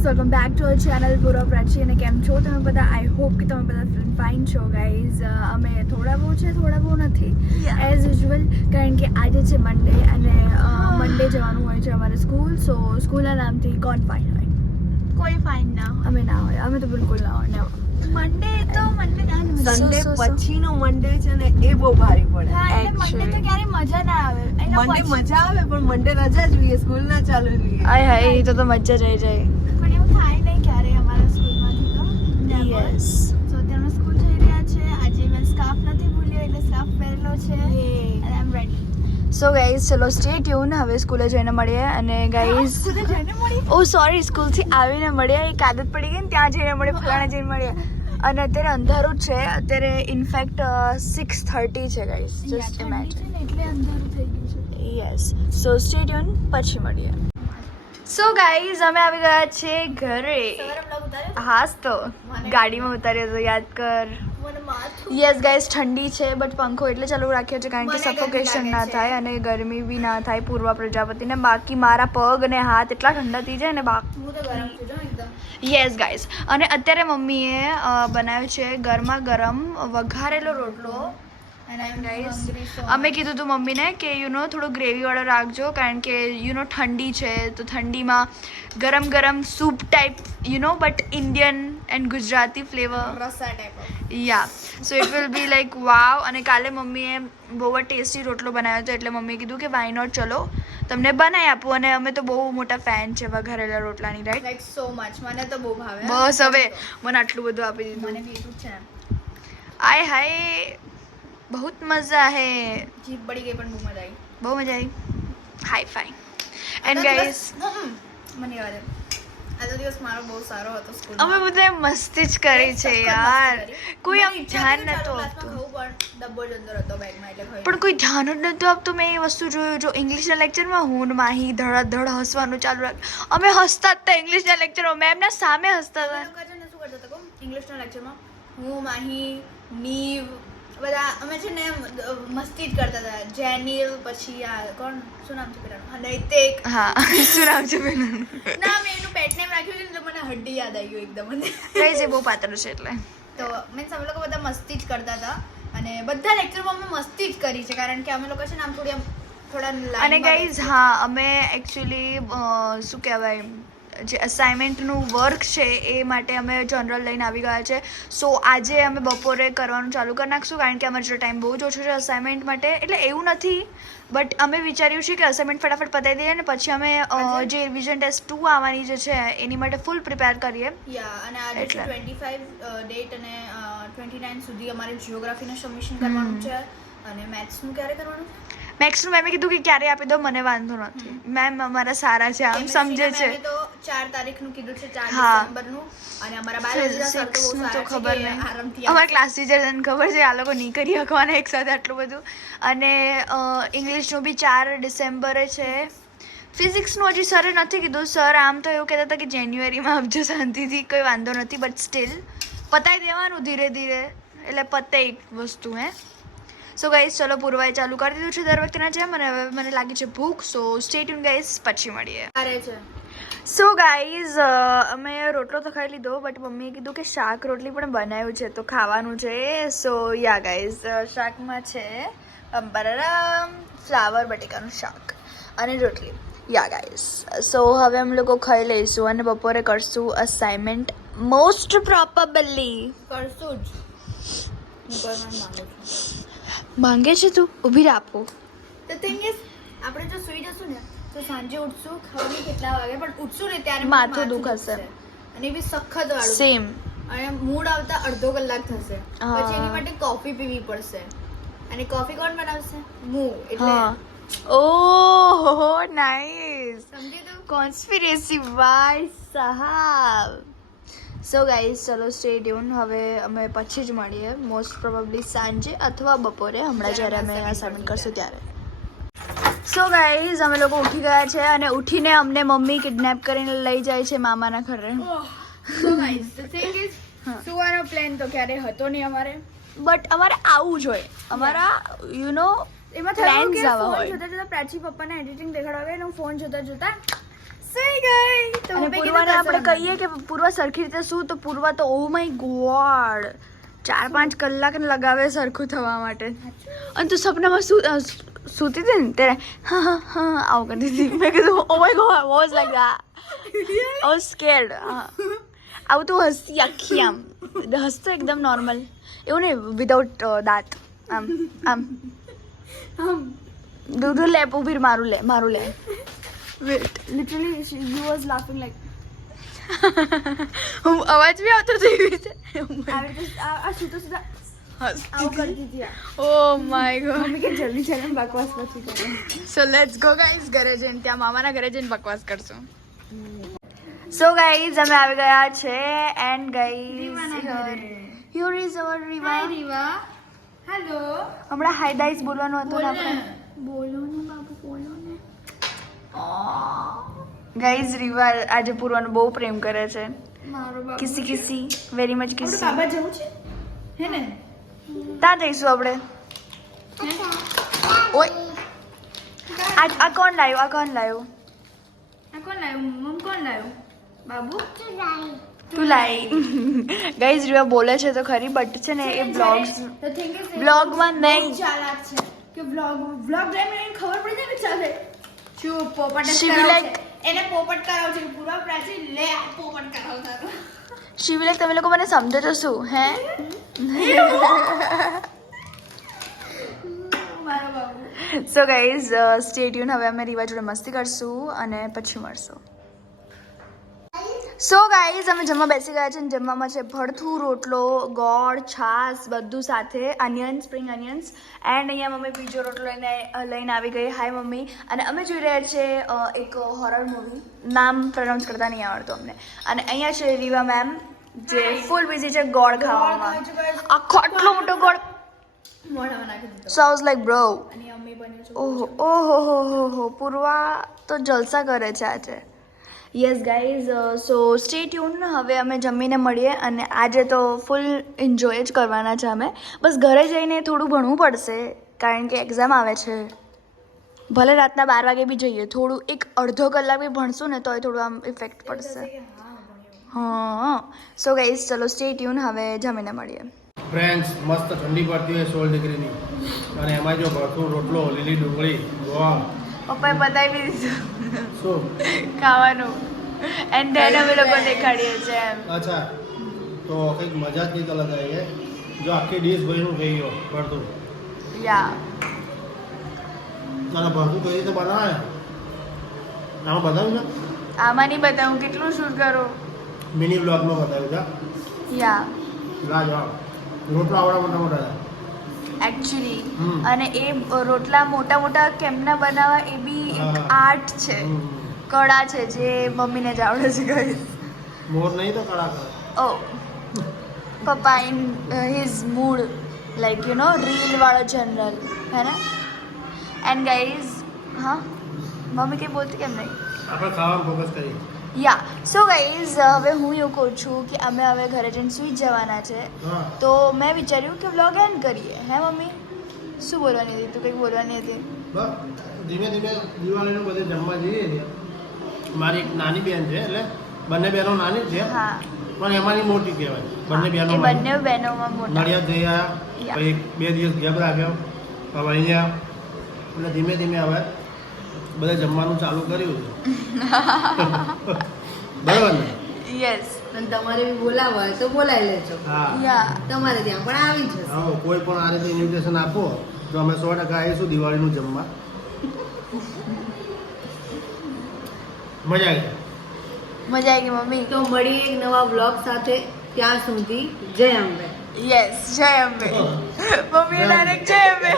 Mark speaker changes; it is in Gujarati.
Speaker 1: Guys welcome back to our channel પૂરો પ્રાચી અને કેમ છો તમે બધા? આઈ હોપ કે તમે બધા ફાઇન છો ગાઈઝ અમે થોડા બહુ છે થોડા બહુ નથી. એઝ યુઝ્યુઅલ કારણ કે આજે છે મંડે અને મંડે જવાનું હોય છે અમારે સ્કૂલ સો સ્કૂલના નામથી કોણ ફાઇન હોય.
Speaker 2: કોઈ ફાઇન ના હોય.
Speaker 1: અમે ના હોય. અમે તો બિલકુલ ના હોય.
Speaker 2: મંડે તો મંડે મંડે ને મજા.
Speaker 3: સન્ડે. પછીનો મંડે છે ને એ બહુ ભારી પડે.
Speaker 2: મંડે તો ક્યારે મજા ના આવે.
Speaker 3: મંડે મજા આવે પણ મંડે રજા જોઈએ સ્કૂલ ના ચાલુ જોઈએ.
Speaker 1: હાય તો તો મજા જઈ જાય
Speaker 2: પણ એવું થાય નહીં ક્યારે અમારા સ્કૂલમાંથી તો Never.
Speaker 1: યસ
Speaker 2: So અત્યારે સ્કૂલ જઈ રહ્યા છે. આજે મેં સ્કાર્ફ નથી ભૂલ્યો એટલે સ્કાર્ફ પહેરેલો છે. અને I am ready
Speaker 1: so guys ચલો સ્ટે ટ્યુન હવે સ્કૂલે જઈને મળીએ. અને ગાઈઝ ઓ સોરી સ્કૂલથી આવીને મળીએ. એક આદત પડી ગઈ ને ત્યાં જઈને મળે ફલાણા જઈને મળ્યા અને અત્યારે અંધારું જ છે. અત્યારે ઇનફેક્ટ સિક્સ થર્ટી છે ગાઈઝ જસ્ટ ઇમેજિન
Speaker 2: એટલે અંધારું થઈ ગયું છે.
Speaker 1: યસ સો સ્ટે ટ્યુન પછી મળીએ. સો ગાઈઝ અમે આવી ગયા છે ઘરે.
Speaker 2: હા
Speaker 1: હાસ તો. ગાડીમાં ઉતાર્યો તો યાદ કર. યસ ગાઈઝ ઠંડી છે બટ પંખો એટલે ચાલુ રાખ્યો છે કારણ કે સફોકેશન ના થાય અને ગરમી બી ના થાય પૂર્વા પ્રજાપતિને. બાકી મારા પગ અને હાથ એટલા ઠંડા થઈ જાય ને બા
Speaker 2: હું તો ગરમ છું જો એકદમ.
Speaker 1: યસ ગાઈઝ અને અત્યારે મમ્મીએ બનાવ્યું છે ગરમા ગરમ વઘારેલો રોટલો. અમે કીધું હતું મમ્મીને કે યુ નો થોડો ગ્રેવીવાળો રાખજો કારણ કે યુ નો ઠંડી છે તો ઠંડીમાં ગરમ ગરમ soup type you know but Indian and Gujarati flavour
Speaker 2: રસા type
Speaker 1: yeah so it will be like wow અને કાલે મમ્મીએ બહુ જ ટેસ્ટી રોટલો બનાવ્યો હતો એટલે મમ્મીએ કીધું કે વાય નોટ ચલો તમને બનાવી આપું. અને અમે તો બહુ મોટા ફેન છે વઘારેલા રોટલાની રાઈટ
Speaker 2: લાઈક સો મચ મને તો બહુ ભાવે.
Speaker 1: બસ હવે મને આટલું બધું આપી દીધું.
Speaker 2: મને બી છે.
Speaker 1: આય હાય. બહુત મજા હે.
Speaker 2: જીભ પડી ગઈ પણ બહુ મજા આવી.
Speaker 1: બહુ મજા આવી. Hi fi and
Speaker 2: guys
Speaker 1: guys
Speaker 2: મને યાદ
Speaker 1: અમે બધા મસ્તી જ કરી છે યાર. કોઈ આમ ધ્યાન નતું આપતું. પણ કોઈ ધ્યાન જ નતું આપતું. મેં એ વસ્તુ જોયું જો ઇંગ્લિશના લેક્ચરમાં હું માહી ધડાધડ હસવાનું ચાલુ રાખ. અમે હસતા હતા ઇંગ્લિશના લેક્ચરમાં મેમના સામે હસતા હતા.
Speaker 2: ઇંગ્લિશના લેક્ચરમાં હું માહી છે ને મસ્તી જ કરતા હતા. જેનિલ પછી આ કોણ? શું નામ છે પેલાનું? હા નૈતિક.
Speaker 1: હા શું નામ છે પેલાનું?
Speaker 2: ના મેં એનું પેટ નેમ રાખ્યું છે તો મને હડ્ડી યાદ આવી ગયું એકદમ. મને
Speaker 1: કઈ છે બહુ પાતળું છે એટલે.
Speaker 2: તો મીન્સ અમે લોકો બધા મસ્તી જ કરતા હતા અને બધા લેક્ચરમાં અમે મસ્તી જ કરી છે કારણ કે અમે લોકો છે ને આમ થોડી આમ થોડા
Speaker 1: અને ગાઈઝ હા અમે એકચ્યુઅલી શું કહેવાય જે અસાઇનમેન્ટનું વર્ક છે એ માટે અમે જનરલ લઈને આવી ગયા છે. સો આજે અમે બપોરે કરવાનું ચાલુ કરી નાખશું કારણ કે અમારો જો ટાઈમ બહુ જ ઓછો છે અસાઇનમેન્ટ માટે એટલે એવું નથી. બટ અમે વિચાર્યું છે કે અસાઇનમેન્ટ ફટાફટ પતાવી દઈએ ને પછી અમે જે રિવિઝન ટેસ્ટ ટુ આવવાની જે છે એની માટે ફૂલ પ્રિપેર કરીએ.
Speaker 2: યા અને
Speaker 1: એટલે.
Speaker 2: ટ્વેન્ટી ફાઈવ ડેટ અને ટ્વેન્ટી નાઇન સુધી અમારે જિયોગ્રાફીનું સબમિશન કરવાનું છે અને મેથ્સનું ક્યારે કરવાનું છે?
Speaker 1: મેક્સનું મેમે કીધું કે ક્યારે આપી દો મને વાંધો નથી. મેમ અમારા સારા છે આમ સમજે છે.
Speaker 2: તો ચાર તારીખનું કીધું છે ચાર ડિસેમ્બરનું. અને અમારા બાયોલોજીના સર તો બહુ
Speaker 1: તો ખબર નહીં.
Speaker 2: આરામથી
Speaker 1: અમારા ક્લાસ ટીચરને ખબર છે આ લોકો નહીં કરી શકવાના એકસાથે આટલું બધું. અને ઇંગ્લિશનું બી ચાર ડિસેમ્બરે છે. ફિઝિક્સનું હજી સરે નથી કીધું. સર આમ તો એવું કહેતા હતા કે જાન્યુઆરીમાં આપજો શાંતિથી કોઈ વાંધો નથી બટ સ્ટીલ પતાવી દેવાનું ધીરે ધીરે. એટલે પતે એક વસ્તુ હે. સો ગાઈઝ ચલો પૂર્વાએ ચાલુ કરી દીધું છે દર વખતેના જેમ અને હવે મને લાગી છે ભૂખ સો સ્ટેટ યુન ગાઈઝ પછી મળીએ.
Speaker 2: છે.
Speaker 1: સો ગાઈઝ અમે રોટલો તો ખાઈ લીધો બટ મમ્મીએ કીધું કે શાક રોટલી પણ બનાવ્યું છે તો ખાવાનું છે. સો યા ગાઈઝ શાકમાં છે બરારામ ફ્લાવર બટેકાનું શાક અને રોટલી. યા ગાઈઝ સો હવે અમે લોકો ખાઈ લઈશું અને બપોરે કરશું અસાઇનમેન્ટ મોસ્ટ પ્રોપરબલી
Speaker 2: કરશું જ. માંગુ છું.
Speaker 1: તું? ઊભી રાખો
Speaker 2: thing is, આપણે જો સુઈ જશું ને તો સાંજે ઉઠશું ખબર નહીં કેટલા વાગે પણ ઉઠશું ને ત્યારે
Speaker 1: માથું દુખશે.
Speaker 2: અને એ બી સખત વાળું
Speaker 1: સેમ
Speaker 2: અને મૂડ આવતા અડધો કલાક થશે. પછી એની માટે કોફી પીવી પડશે. અને કોફી કોણ બનાવશે? હું એટલે.
Speaker 1: હા. ઓહ નાઈસ
Speaker 2: સમજી તું?
Speaker 1: કોન્સ્પિરેસી વાય સાહેબ. સો ગાઈઝ ચલો સ્ટે ટ્યુન હવે અમે પછી જ મળીએ. મોસ્ટ પ્રોબેબલી સાંજે અથવા બપોરે. હમણાં જ્યારે અમે અસાઇનમેન્ટ કરશું ત્યારે. સો ગાઈઝ અમે લોકો ઉઠી ગયા છે અને ઉઠીને અમને મમ્મી કિડનેપ કરીને લઈ જાય છે મામાના ઘરે.
Speaker 2: સુવાનો પ્લાન તો ક્યારે હતો નહીં અમારે?
Speaker 1: બટ અમારે આવું જોઈએ અમારા યુ નો
Speaker 2: એમાં થયું કે ફોન જોતા જોતા પ્રાચી પપ્પાને એડિટિંગ દેખાડવા ગયા હું ફોન જોતા જોતા ગઈ. તો
Speaker 1: પૂર્વાને આપણે કહીએ કે પૂર્વા સરખી રીતે શું તો પૂર્વા તો ઓ માય ગોડ ચાર પાંચ કલાક લગાવે સરખું થવા માટે. અને તું સપનામાં શું સૂતી હતી ને ત્યારે હા હા હા આવું કરતી હતી મેં કીધું ઓ my god was like that oh scared આવું તો હસતી આખી આમ હસતો એકદમ નોર્મલ એવું ને વિધાઉટ દાંત આમ આમ દૂધ લે ઊભી મારું લે મારું લે wait literally you was laughing like અવાજ બી આવતો થઈ એવી
Speaker 2: છે આ સીધો સીધા.
Speaker 1: ઓ માય ગોડ
Speaker 2: કે જલ્દી ચાલે બકવાસ પછી કરે.
Speaker 1: સો લેટ્સ ગો ગાઈઝ ઘરે જઈને ત્યાં મામાના ઘરે જઈને બકવાસ કરશું. સો ગાઈઝ અમે આવી ગયા છે and guys here is our Riva.
Speaker 2: Riva. Hello
Speaker 1: હમણાં હાય દાઈસ બોલવાનું હતું ને આપણે.
Speaker 2: બોલો ને બાબુ બોલો ને.
Speaker 1: ગાઈઝ રીવા આજે પૂર્વાનું બહુ પ્રેમ કરે છે. કિસી કિસી વેરી મચ કિસી.
Speaker 2: બાબા જવું છે? હે ને?
Speaker 1: ત્યાં જઈશું આપણે. ઓય. આ આ કોણ લાવ્યું આ કોણ લાવ્યું
Speaker 2: આ કોણ લાવ્યું મમ કોણ લાવ્યું બાબુ?
Speaker 1: તું લાઈ ગાઈઝ રીવા બોલે છે તો ખરી બટ છે ને એ બ્લોગ્સ બ્લોગમાં નહીં.
Speaker 2: ચાલાક છે. કે બ્લોગ બ્લોગ જોઈને ખબર પડી જાય ને ચાલે? શું પોપટ
Speaker 1: be
Speaker 2: એને પોપટ કરાવ છે પૂરા પ્રાચી લે આ પોપટ કરાવતા.
Speaker 1: શિવિલેક તમે લોકો મને સમજો છો શું હે? સો ગાઈઝ સ્ટે ટ્યુન હવે અમે રીવા જોડે મસ્તી કરશું અને પછી મળશું. સો ગાઈઝ અમે જમવા બેસી ગયા છે જમવામાં છે ભડથું રોટલો, ગોળ છાસ બધું સાથે અનિયન સ્પ્રિંગ અનિયન્સ એન્ડ અહીંયા મમ્મી બીજો રોટલો લઈને લઈને આવી ગઈ. હાય મમ્મી. અને અમે જોઈ રહ્યા છે એક હોરર મૂવી નામ પ્રનાઉન્સ કરતા નહીં આવડતું અમને. અને અહીંયા છે રીવા મેમ જે ફૂલ બીઝી છે ગોળ ખાવામાં. આખો આટલો મોટો ગોળ. સો આઈ લાઈક બ્રો ઓહો ઓહો હો હો હો. પૂર્વા તો જલસા કરે છે આજે. Yes guys so stay tune હવે અમે જમીને મળીએ અને આજે તો ફૂલ એન્જોય જ કરવાના છે અમે. બસ ઘરે જઈને થોડું ભણવું પડશે કારણ કે એક્ઝામ આવે છે. ભલે રાતના બાર વાગે બી જઈએ થોડું એક અડધો કલાક બી ભણશું ને તોય થોડું આમ ઇફેક્ટ પડશે. હા. સો ગાઈઝ ચલો સ્ટે ટ્યુન હવે જમીને મળીએ.
Speaker 4: ફ્રેન્ડ્સ મસ્ત ઠંડી પડતી હોય સોળ ડિગ્રીની. અને એમાં જો ભરતું રોટલો લીલી ડુંગળી ગોવા
Speaker 1: પપ્પાએ બતાવી દીધું.
Speaker 4: શું?
Speaker 1: ખાવાનું. એન્ડ ધેન અમે લોકો દેખાડીએ છીએ એમ.
Speaker 4: અચ્છા. તો કંઈક મજા જ નહીં અલગ આવી જો આખી ડીશ ભરીનું થઈ ગયો ભરતું.
Speaker 1: યા
Speaker 4: તારા ભરતું કઈ રીતે બનાવે? આમાં બતાવું ને
Speaker 1: આમાં નહીં બતાવું. કેટલું શૂટ કરું?
Speaker 4: મિની બ્લોગમાં બતાવ્યું છે.
Speaker 1: યા
Speaker 4: લાજવાબ રોટલો આવડા મોટા મોટા
Speaker 1: એકચ્યુઅલી અને એ રોટલા મોટા મોટા કેમના બનાવવા એ બી એક આર્ટ છે. કળા છે જે મમ્મીને જ આવડે છે ગઈ
Speaker 4: મોર નહીં તો કલાકાર
Speaker 1: ઓ પપ્પા in his mood like you know reel વાળો જનરલ હે ને? એન્ડ ગાઈઝ હા? મમ્મી કે બોલતી કેમ નહીં?
Speaker 4: આપણે ખાવાનું ફોકસ કરીએ.
Speaker 1: યા સો ગાઈઝ હવે હું એવું કહું છું કે અમે હવે ઘરે જઈને સૂઈ જવાના છે. તો મેં વિચાર્યું કે વ્લોગ એન્ડ કરીએ. હે મમ્મી? શું બોલવાની હતી? તું કંઈક બોલવાની હતી?
Speaker 4: ધીમે ધીમે દિવાળીનું બધે જમવા જઈએ. છીએ મારી એક નાની બેન છે એટલે બંને બહેનો નાની છે.
Speaker 1: હા.
Speaker 4: પણ એમાંની મોટી કહેવાય. બંને બહેનો
Speaker 1: બંને બહેનોમાં મોટી.
Speaker 4: નડિયાદ આવ્યા. પછી બે દિવસ ગેપ રાખ્યો. હવે અહીંયા એટલે ધીમે ધીમે હવે બધા જમવાનું ચાલુ કર્યું બરાબર ને?
Speaker 1: યસ
Speaker 3: અને તમારે બી બોલાવવા હોય તો બોલાવી લેજો.
Speaker 1: યા
Speaker 3: તમારે ત્યાં પણ આવી જશે.
Speaker 4: હા કોઈ પણ આ રીતે ઇન્વિટેશન આપો તો અમે સો ટકા આવીશું દિવાળીનું જમવા. મજા આવી.
Speaker 1: મજા આવી ગઈ મમ્મી.
Speaker 3: તો મળી એક નવા બ્લોગ સાથે ત્યાં સુધી. જય અંબે.
Speaker 1: યસ જય અંબે. મમ્મી ડાયરેક્ટ જય અંબે.